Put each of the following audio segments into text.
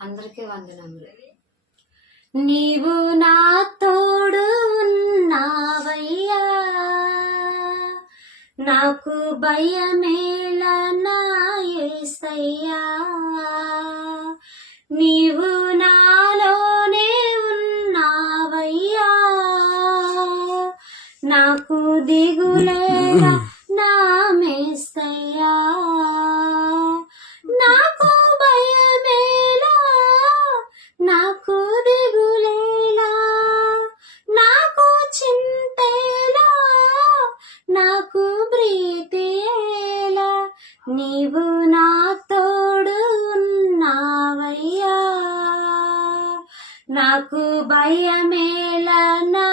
అందరికీ వందనములు. నీవు నా తోడు ఉన్నావయ్యా, నాకు భయమేలా నా యేసయ్యా. నీవు నాలోనే ఉన్నావయ్యా, నాకు దిగులేలా నా మేస్తయ్యా. నాకు భయమేలా, నాకు దిగులేలా, నాకు చింతేలా, నాకు ప్రీతియేలా. నీవు నా తోడు ఉన్నావయ్యా, నాకు భయమేలా నా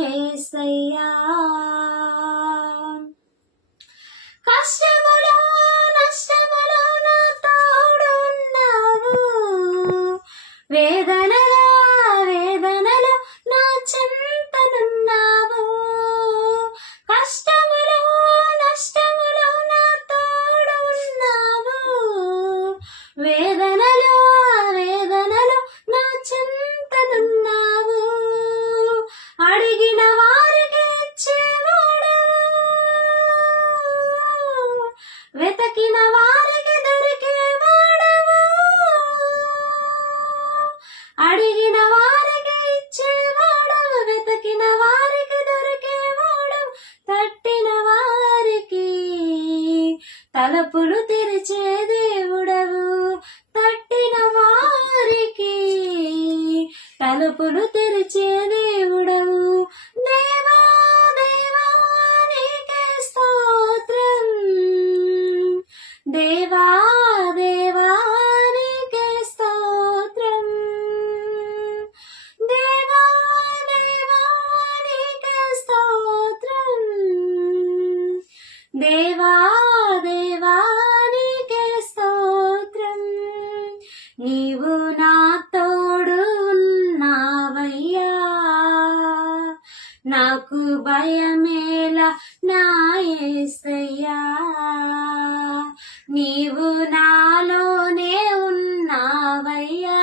యేసయ్యా. కష్టములో నష్టములో నా తోడు ఉన్నావు, వేదనలో వేదనలో నా చింతనున్నావు. కష్టములో నష్టములో నా తోడు ఉన్నావు, వేదనలో వేదనలో నా చింతనున్నావు. అడిగిన వారికి ఇచ్చేవాడవు, వెతకిన వారికి దొరికేవాడవు. అడిగిన వారికి ఇచ్చేవాడవు, వెతకిన వారికి దొరికేవాడవు. తట్టిన వారికి తలుపులు తెరిచే దేవుడవు, తట్టిన వారికి తలుపులు తెరిచే దేవుడవు. దేవా దేవా నీకే స్తోత్రం, దేవా దేవా నీకే స్తోత్రం, దేవా దేవా నీకే స్తోత్రం, దేవా దేవా నీకే స్తోత్రం. నీవు నా తోడు ఉన్నావయ్యా, నాకు భయమేలా నా యేసయ్యా. నీవు నాలోనే ఉన్నావయ్యా,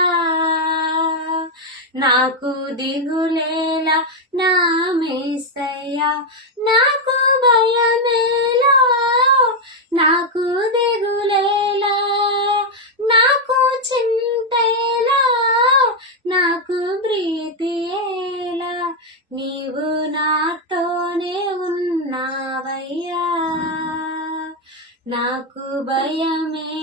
నాకు దిగులేలా నా మేస్తయ్యా. నాకు భయమేలా, నాకు దిగులేలా, నాకు చింతేలా, నాకు ప్రీతియేలా. నీవు నాతోనే ఉన్నావయ్యా, నాకు భయమే